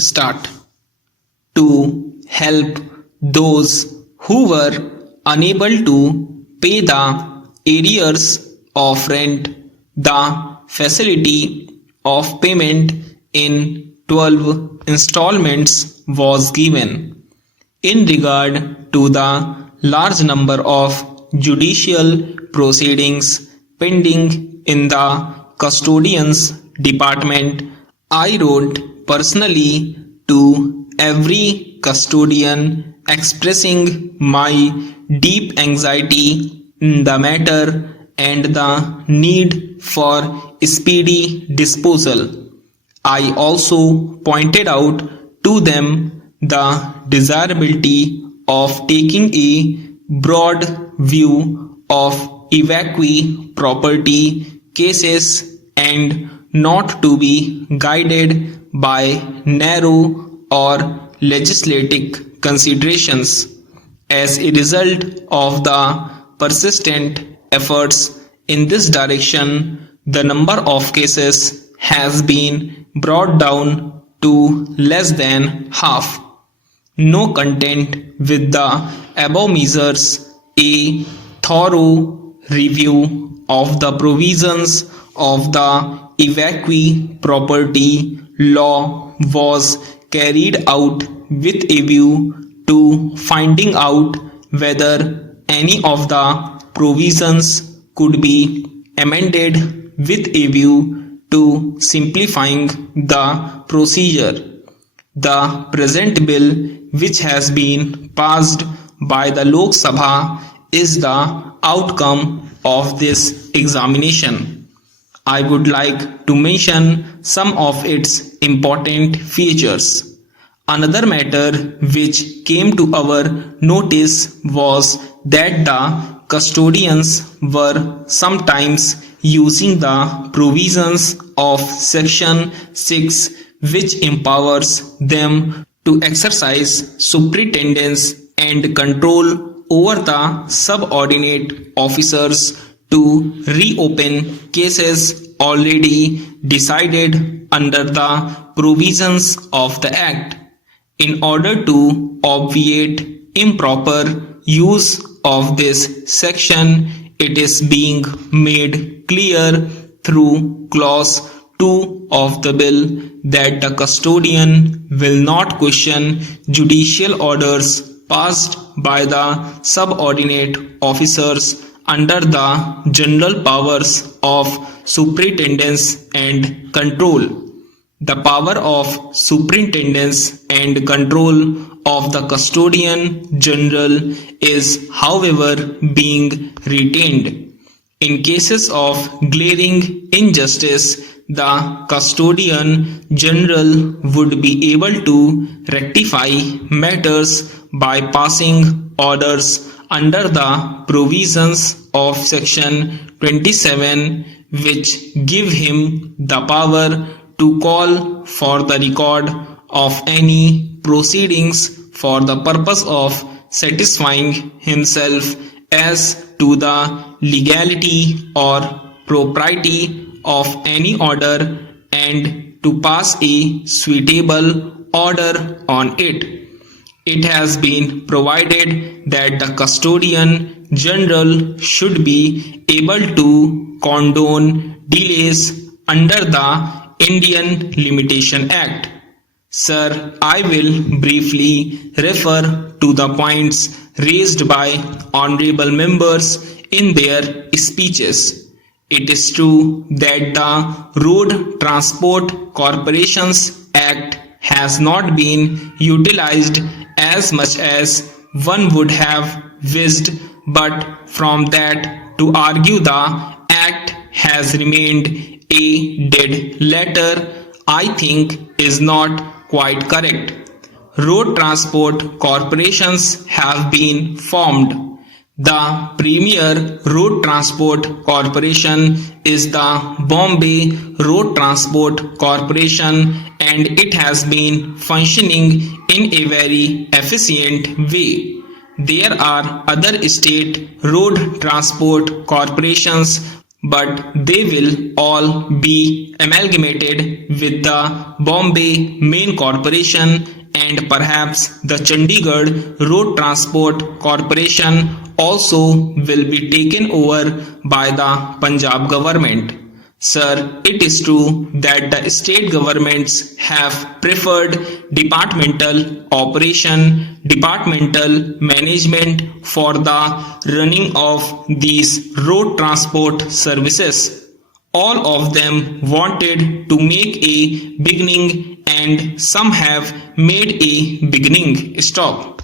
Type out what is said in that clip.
start. To help those who were unable to pay the arrears of rent, the facility of payment in 12 installments was given. In regard to the large number of judicial proceedings pending in the custodian's department, I wrote personally to every custodian expressing my deep anxiety in the matter and the need for speedy disposal. I also pointed out to them the desirability of taking a broad view of evacuee property cases and not to be guided by narrow or legislative considerations. As a result of the persistent efforts in this direction, the number of cases has been brought down to less than half. No content with the above measures, a thorough review of the provisions of the evacuee property law was carried out with a view to finding out whether any of the provisions could be amended with a view to simplifying the procedure. The present bill, which has been passed by the Lok Sabha, is the outcome of this examination. I would like to mention some of its important features. Another matter which came to our notice was that the custodians were sometimes using the provisions of Section 6, which empowers them to exercise superintendence and control over the subordinate officers to reopen cases already decided under the provisions of the Act. In order to obviate improper use of this section, it is being made clear through clause 2 of the bill that the custodian will not question judicial orders passed by the subordinate officers under the general powers of superintendence and control. The power of superintendence and control of the custodian general is, however, being retained. In cases of glaring injustice, the custodian general would be able to rectify matters by passing orders under the provisions of Section 27, which give him the power to call for the record of any proceedings for the purpose of satisfying himself as to the legality or propriety of any order and to pass a suitable order on it. It has been provided that the custodian general should be able to condone delays under the Indian Limitation Act. Sir, I will briefly refer to the points raised by honorable members in their speeches. It is true that the Road Transport Corporations Act has not been utilized as much as one would have wished, but from that to argue the Act has remained a dead letter, I think is not quite correct. Road transport corporations have been formed. The premier road transport corporation is the Bombay Road Transport Corporation, and it has been functioning in a very efficient way. There are other state road transport corporations but they will all be amalgamated with the Bombay Main Corporation, and perhaps the Chandigarh Road Transport Corporation also will be taken over by the Punjab government. Sir, it is true that the state governments have preferred departmental operation, departmental management for the running of these road transport services. All of them wanted to make a beginning, and some have made a beginning. Stop.